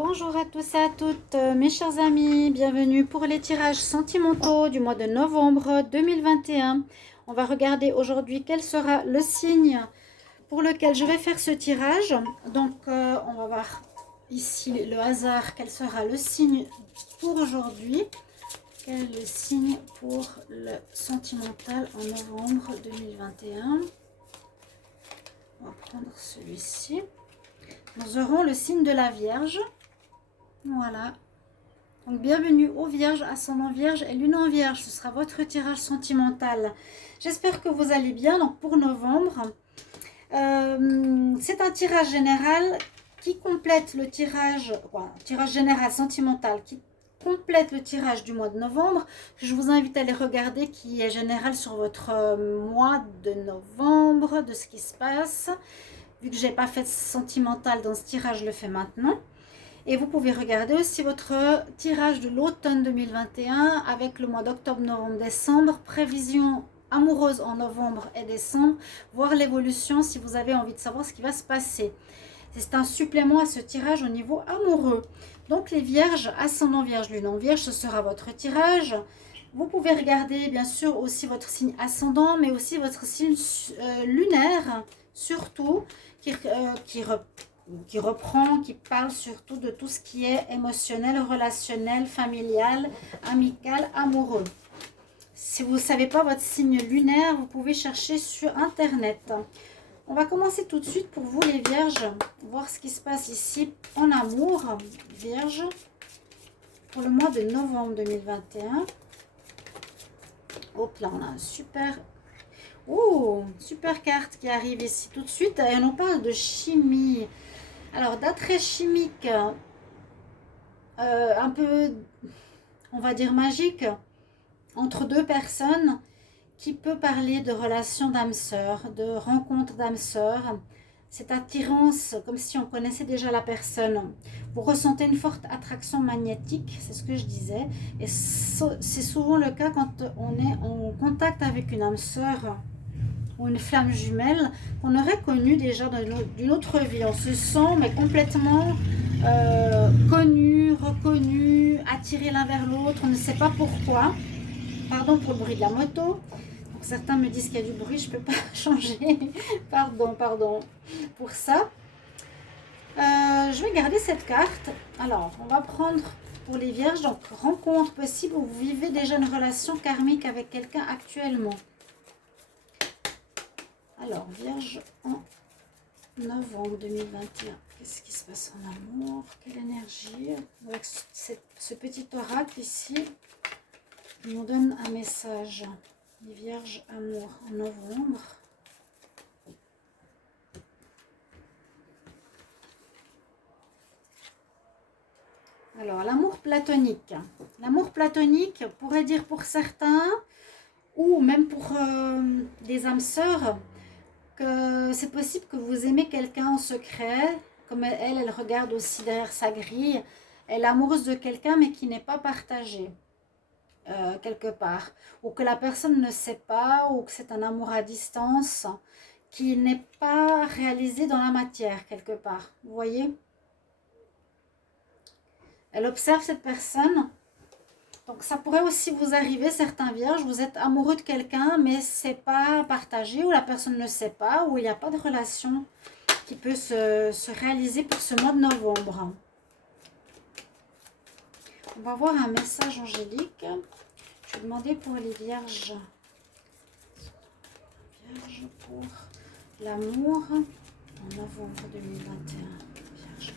Bonjour à tous et à toutes, mes chers amis, bienvenue pour les tirages sentimentaux du mois de novembre 2021. On va regarder aujourd'hui quel sera le signe pour lequel je vais faire ce tirage. Donc, on va voir ici le hasard, quel sera le signe pour aujourd'hui. Quel est le signe pour le sentimental en novembre 2021? On va prendre celui-ci. Nous aurons le signe de la Vierge. Voilà. Donc, bienvenue aux Vierges, ascendant Vierge et Lune en Vierge. Ce sera votre tirage sentimental. J'espère que vous allez bien. Donc, pour novembre, c'est un tirage général qui complète le tirage, tirage général sentimental qui complète le tirage du mois de novembre. Je vous invite à aller regarder qui est général sur votre mois de novembre, de ce qui se passe. Vu que je n'ai pas fait sentimental dans ce tirage, je le fais maintenant. Et vous pouvez regarder aussi votre tirage de l'automne 2021 avec le mois d'octobre, novembre, décembre, prévision amoureuse en novembre et décembre, voir l'évolution si vous avez envie de savoir ce qui va se passer. C'est un supplément à ce tirage au niveau amoureux. Donc les vierges, ascendant vierge, lune en vierge, ce sera votre tirage. Vous pouvez regarder bien sûr aussi votre signe ascendant, mais aussi votre signe lunaire, surtout, qui reprend, qui parle surtout de tout ce qui est émotionnel, relationnel, familial, amical, amoureux. Si vous ne savez pas votre signe lunaire, vous pouvez chercher sur Internet. On va commencer tout de suite pour vous les Vierges, voir ce qui se passe ici en amour, Vierge, pour le mois de novembre 2021. Hop là, on a un super... Oh, super carte qui arrive ici tout de suite et on parle de chimie. Alors, d'attrait chimique, un peu, on va dire magique, entre deux personnes, qui peut parler de relations d'âme sœur, de rencontres d'âme sœur. Cette attirance, comme si on connaissait déjà la personne. Vous ressentez une forte attraction magnétique, c'est ce que je disais. Et c'est souvent le cas quand on est en contact avec une âme sœur ou une flamme jumelle qu'on aurait connue déjà d'une autre vie. On se sent mais complètement connu, reconnu, attiré l'un vers l'autre. On ne sait pas pourquoi. Pardon pour le bruit de la moto. Donc, certains me disent qu'il y a du bruit, je ne peux pas changer. Pardon pour ça. Je vais garder cette carte. Alors, on va prendre pour les vierges, donc rencontre possible où vous vivez déjà une relation karmique avec quelqu'un actuellement. Alors, Vierge en novembre 2021. Qu'est-ce qui se passe en amour? Quelle énergie? Avec ce petit oracle ici, il nous donne un message. Les Vierges amour en novembre. Alors, l'amour platonique. L'amour platonique pourrait dire pour certains, ou même pour des âmes sœurs, que c'est possible que vous aimez quelqu'un en secret, comme elle regarde aussi derrière sa grille, elle est amoureuse de quelqu'un mais qui n'est pas partagé quelque part, ou que la personne ne sait pas, ou que c'est un amour à distance qui n'est pas réalisé dans la matière quelque part, vous voyez. Elle observe cette personne. Donc, ça pourrait aussi vous arriver, certains vierges, vous êtes amoureux de quelqu'un, mais c'est pas partagé, ou la personne ne sait pas, ou il n'y a pas de relation qui peut se réaliser pour ce mois de novembre. On va voir un message angélique. Je vais demander pour les vierges. Vierges pour l'amour en novembre 2021. Vierge.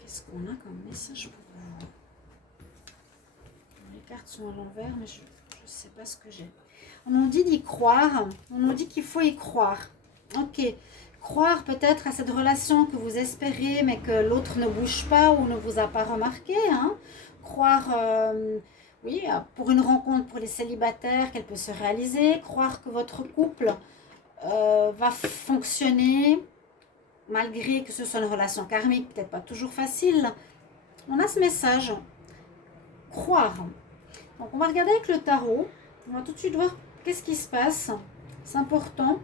Qu'est-ce qu'on a comme message pour vous? Les cartes sont à l'envers, mais je ne sais pas ce que j'ai. On nous dit d'y croire. On nous dit qu'il faut y croire. Ok. Croire peut-être à cette relation que vous espérez, mais que l'autre ne bouge pas ou ne vous a pas remarqué. Hein. Croire, oui, pour une rencontre pour les célibataires, qu'elle peut se réaliser. Croire que votre couple va fonctionner, malgré que ce soit une relation karmique, peut-être pas toujours facile. On a ce message. Croire. Donc, on va regarder avec le tarot. On va tout de suite voir qu'est-ce qui se passe. C'est important.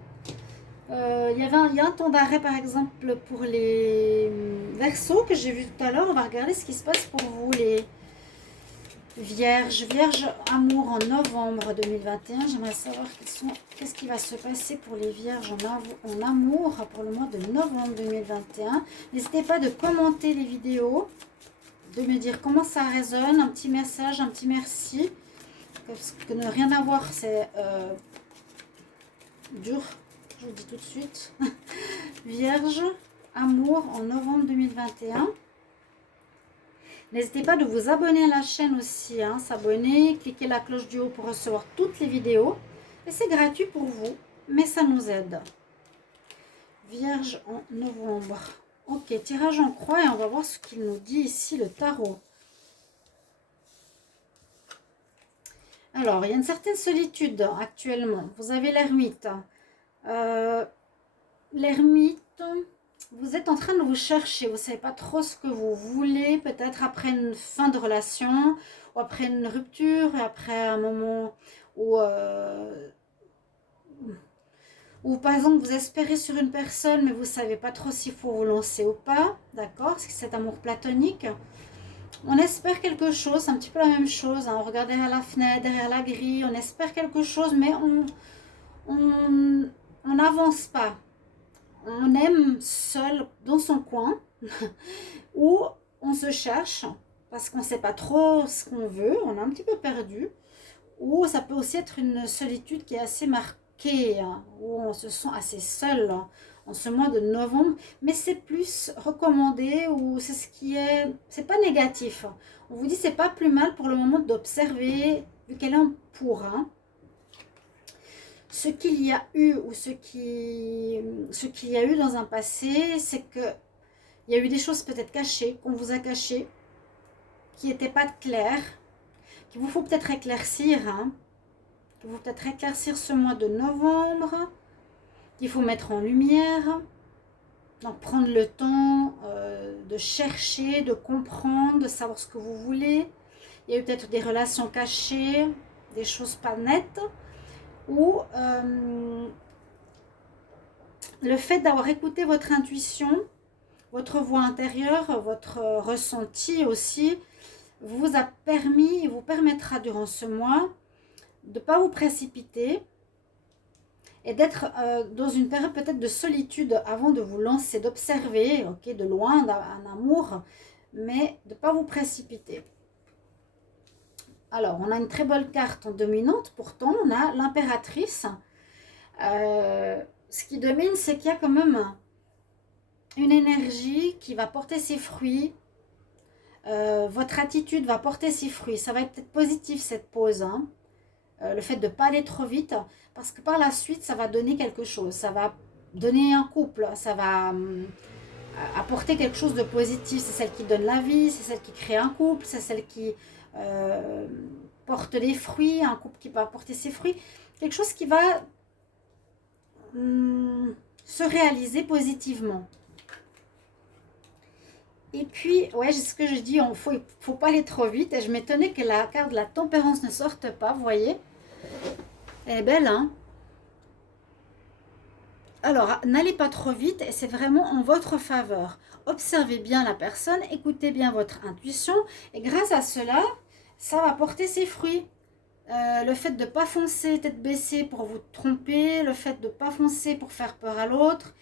Il y a un temps d'arrêt, par exemple, pour les Verseaux que j'ai vu tout à l'heure. On va regarder ce qui se passe pour vous, les Vierges. Vierge amour en novembre 2021. J'aimerais savoir qu'est-ce qui va se passer pour les Vierges en amour pour le mois de novembre 2021. N'hésitez pas de commenter les vidéos, de me dire comment ça résonne, un petit message, un petit merci. Parce que ne rien avoir, c'est dur, je vous dis tout de suite. Vierge, amour en novembre 2021. N'hésitez pas de vous abonner à la chaîne aussi, hein, s'abonner, cliquez la cloche du haut pour recevoir toutes les vidéos. Et c'est gratuit pour vous, mais ça nous aide. Vierge en novembre. Ok, tirage en croix et on va voir ce qu'il nous dit ici, le tarot. Alors, il y a une certaine solitude actuellement. Vous avez l'ermite. L'ermite, vous êtes en train de vous chercher. Vous ne savez pas trop ce que vous voulez. Peut-être après une fin de relation, ou après une rupture, et après un moment où par exemple, vous espérez sur une personne, mais vous ne savez pas trop s'il faut vous lancer ou pas. D'accord? C'est cet amour platonique. On espère quelque chose, c'est un petit peu la même chose. Hein. On regarde derrière la fenêtre, derrière la grille, on espère quelque chose, mais on n'avance pas. On aime seul dans son coin, ou on se cherche parce qu'on ne sait pas trop ce qu'on veut, on est un petit peu perdu, ou ça peut aussi être une solitude qui est assez marquée, hein, où on se sent assez seul en ce mois de novembre, mais c'est plus recommandé, ou c'est ce qui est, c'est pas négatif. On vous dit c'est pas plus mal pour le moment d'observer, vu qu'elle est en pour, hein, ce qu'il y a eu ou ce qu'il y a eu dans un passé, c'est que il y a eu des choses peut-être cachées, qu'on vous a cachées, qui n'étaient pas claires, qu'il vous faut peut-être éclaircir, hein, qu'il faut peut-être éclaircir ce mois de novembre, qu'il faut mettre en lumière. Donc prendre le temps de chercher, de comprendre, de savoir ce que vous voulez. Il y a eu peut-être des relations cachées, des choses pas nettes, ou le fait d'avoir écouté votre intuition, votre voix intérieure, votre ressenti aussi, vous a permis et vous permettra durant ce mois de ne pas vous précipiter et d'être dans une période peut-être de solitude avant de vous lancer, d'observer, ok, de loin, un amour, mais de ne pas vous précipiter. Alors, on a une très belle carte en dominante, pourtant on a l'impératrice. Ce qui domine, c'est qu'il y a quand même une énergie qui va porter ses fruits. Votre attitude va porter ses fruits. Ça va être peut-être positif cette pause, hein. Le fait de ne pas aller trop vite, parce que par la suite, ça va donner quelque chose. Ça va donner un couple, ça va apporter quelque chose de positif. C'est celle qui donne la vie, c'est celle qui crée un couple, c'est celle qui porte les fruits, un couple qui va porter ses fruits. Quelque chose qui va se réaliser positivement. Et puis, ouais, c'est ce que je dis, il ne faut pas aller trop vite. Et je m'étonnais que la carte de la tempérance ne sorte pas, vous voyez. Elle est belle, hein. Alors, n'allez pas trop vite et c'est vraiment en votre faveur. Observez bien la personne, écoutez bien votre intuition et grâce à cela, ça va porter ses fruits. Le fait de ne pas foncer tête baissée pour vous tromper, le fait de ne pas foncer pour faire peur à l'autre.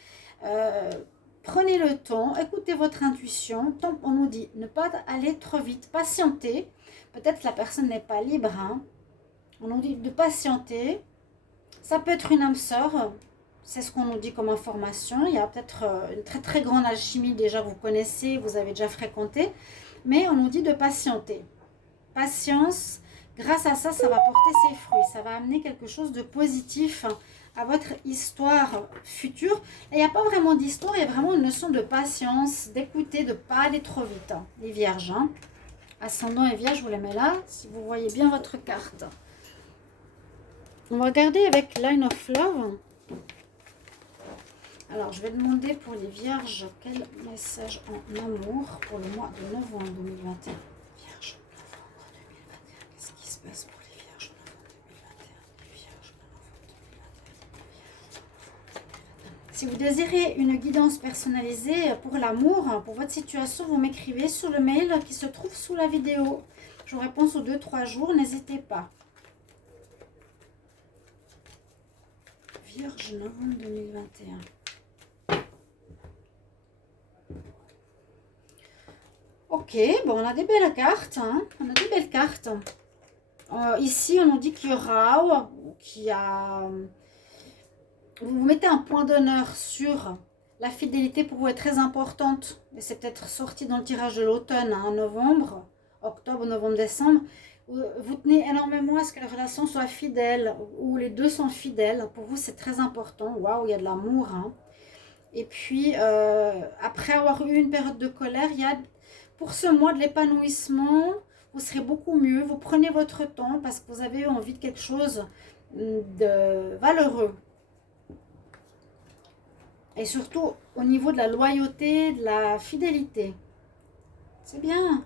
Prenez le temps, écoutez votre intuition. On nous dit ne pas aller trop vite, patienter. Peut-être que la personne n'est pas libre, hein. On nous dit de patienter. Ça peut être une âme sœur. C'est ce qu'on nous dit comme information. Il y a peut-être une très très grande alchimie déjà que vous connaissez, vous avez déjà fréquenté. Mais on nous dit de patienter. Patience. Grâce à ça, ça va porter ses fruits. Ça va amener quelque chose de positif à votre histoire future. Et il n'y a pas vraiment d'histoire, il y a vraiment une notion de patience, d'écouter, de ne pas aller trop vite. Hein. Les vierges, hein. Ascendant et vierge, je vous les mets là, si vous voyez bien votre carte. On va regarder avec Line of Love. Alors, je vais demander pour les vierges, quel message en amour pour le mois de novembre 2021. Vierge, novembre 2021, qu'est-ce qui se passe pour les vierges en novembre 2021. Les vierges en novembre 2021. Si vous désirez une guidance personnalisée pour l'amour, pour votre situation, vous m'écrivez sur le mail qui se trouve sous la vidéo. Je vous réponds sous 2-3 jours, n'hésitez pas. Vierge novembre 2021. Ok, bon, on a des belles cartes, hein. On a des belles cartes. Ici, on nous dit qu'il y aura, vous mettez un point d'honneur sur la fidélité pour vous est très importante. Et c'est peut-être sorti dans le tirage de l'automne, hein, en novembre, octobre, novembre, décembre. Vous tenez énormément à ce que la relation soit fidèle, ou les deux sont fidèles. Pour vous, c'est très important. Waouh, il y a de l'amour, hein. Et puis, après avoir eu une période de colère, il y a pour ce mois de l'épanouissement, vous serez beaucoup mieux. Vous prenez votre temps parce que vous avez envie de quelque chose de valeureux. Et surtout au niveau de la loyauté, de la fidélité. C'est bien.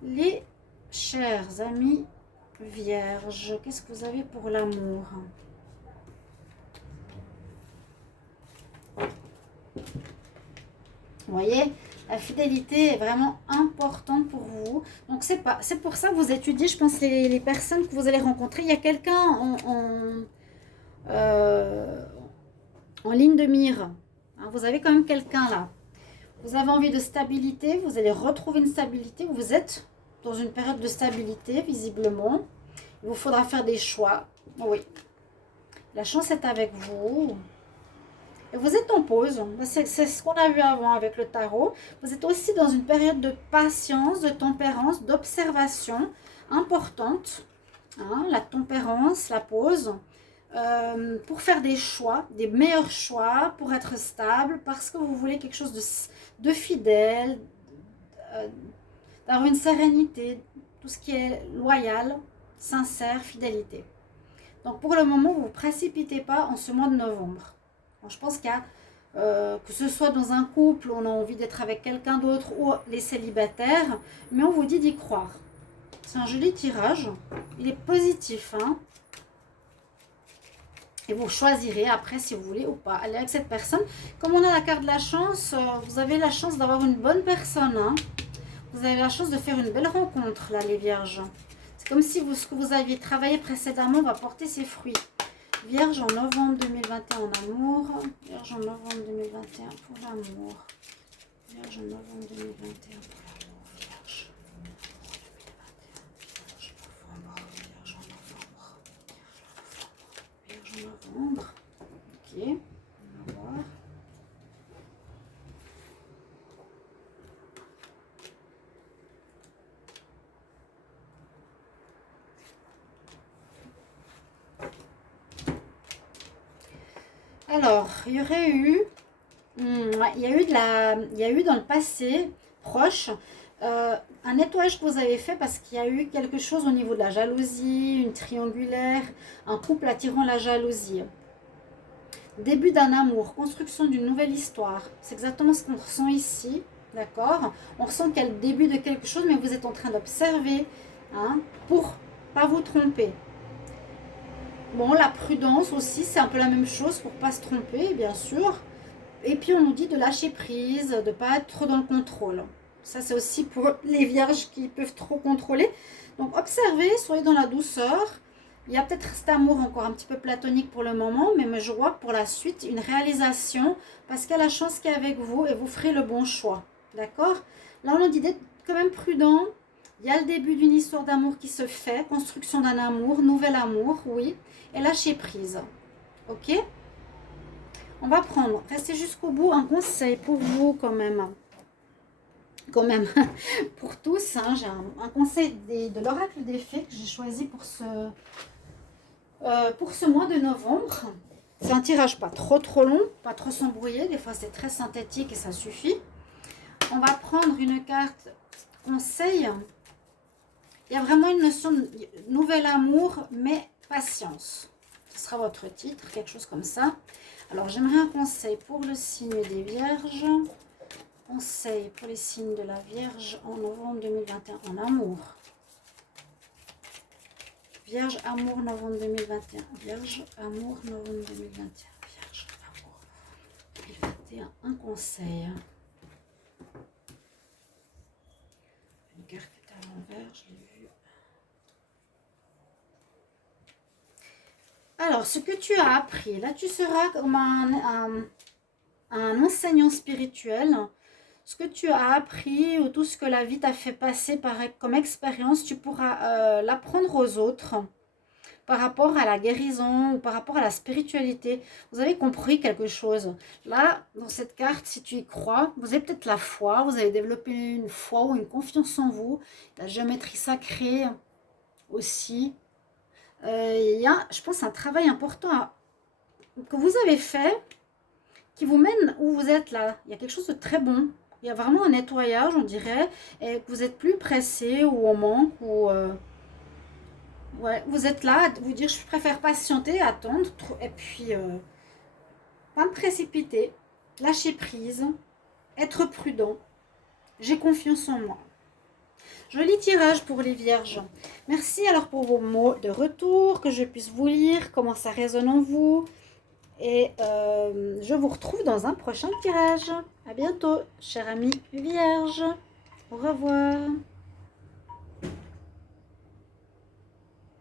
Les chers amis vierges, qu'est-ce que vous avez pour l'amour ? Vous voyez, la fidélité est vraiment importante pour vous. Donc, c'est pour ça que vous étudiez, je pense, les personnes que vous allez rencontrer. Il y a quelqu'un en ligne de mire. Hein, vous avez quand même quelqu'un là. Vous avez envie de stabilité, vous allez retrouver une stabilité. Vous êtes dans une période de stabilité, visiblement. Il vous faudra faire des choix. Oui. La chance est avec vous. Et vous êtes en pause, c'est ce qu'on a vu avant avec le tarot. Vous êtes aussi dans une période de patience, de tempérance, d'observation importante. Hein, la tempérance, la pause, pour faire des choix, des meilleurs choix, pour être stable, parce que vous voulez quelque chose de fidèle, d'avoir une sérénité, tout ce qui est loyal, sincère, fidélité. Donc pour le moment, vous ne vous précipitez pas en ce mois de novembre. Je pense qu'il y a, que ce soit dans un couple, on a envie d'être avec quelqu'un d'autre ou les célibataires, mais on vous dit d'y croire. C'est un joli tirage, il est positif, hein. Et vous choisirez après si vous voulez ou pas aller avec cette personne. Comme on a la carte de la chance, vous avez la chance d'avoir une bonne personne, hein. Vous avez la chance de faire une belle rencontre, là, les vierges. C'est comme si ce que vous aviez travaillé précédemment va porter ses fruits. Vierge en novembre 2021 en amour. Vierge en novembre 2021 pour l'amour. Vierge en novembre 2021 pour l'amour. Vierge. Vierge en novembre. Vierge en novembre. Ok. On va voir. Alors, il y aurait eu, il y a eu dans le passé proche un nettoyage que vous avez fait parce qu'il y a eu quelque chose au niveau de la jalousie, une triangulaire, un couple attirant la jalousie. Début d'un amour, construction d'une nouvelle histoire. C'est exactement ce qu'on ressent ici, d'accord? On ressent qu'il y a le début de quelque chose, mais vous êtes en train d'observer, hein, pour pas vous tromper. Bon, la prudence aussi, c'est un peu la même chose pour ne pas se tromper, bien sûr. Et puis, on nous dit de lâcher prise, de ne pas être trop dans le contrôle. Ça, c'est aussi pour les vierges qui peuvent trop contrôler. Donc, observez, soyez dans la douceur. Il y a peut-être cet amour encore un petit peu platonique pour le moment, mais je vois pour la suite une réalisation parce qu'il y a la chance qui est avec vous et vous ferez le bon choix. D'accord? Là, on nous dit d'être quand même prudent. Il y a le début d'une histoire d'amour qui se fait, construction d'un amour, nouvel amour, oui, et lâcher prise. Ok? On va prendre, restez jusqu'au bout, un conseil pour vous quand même. Quand même, pour tous, hein, j'ai un conseil de l'oracle des fées que j'ai choisi pour ce mois de novembre. C'est un tirage pas trop long, pas trop s'embrouiller, des fois c'est très synthétique et ça suffit. On va prendre une carte conseil. Il y a vraiment une notion de nouvel amour, mais patience. Ce sera votre titre, quelque chose comme ça. Alors, j'aimerais un conseil pour le signe des Vierges. Conseil pour les signes de la Vierge en novembre 2021 en amour. Vierge, amour, novembre 2021. Vierge, amour, novembre 2021. Vierge, amour, 2021. Un conseil. Une carte qui est à l'envers, je l'ai vue. Alors, ce que tu as appris, là, tu seras comme un enseignant spirituel. Ce que tu as appris ou tout ce que la vie t'a fait passer comme expérience, tu pourras l'apprendre aux autres par rapport à la guérison ou par rapport à la spiritualité. Vous avez compris quelque chose. Là, dans cette carte, si tu y crois, vous avez peut-être la foi, vous avez développé une foi ou une confiance en vous, la géométrie sacrée aussi. Il y a, je pense, un travail important que vous avez fait qui vous mène où vous êtes là. Il y a quelque chose de très bon. Il y a vraiment un nettoyage, on dirait, et que vous êtes plus pressé ou en manque, ou ouais, vous êtes là à vous dire je préfère patienter, attendre, et puis pas me précipiter, lâcher prise, être prudent. J'ai confiance en moi. Joli tirage pour les vierges. Merci alors pour vos mots de retour, que je puisse vous lire, comment ça résonne en vous. Et je vous retrouve dans un prochain tirage. À bientôt, chère amie vierge. Au revoir.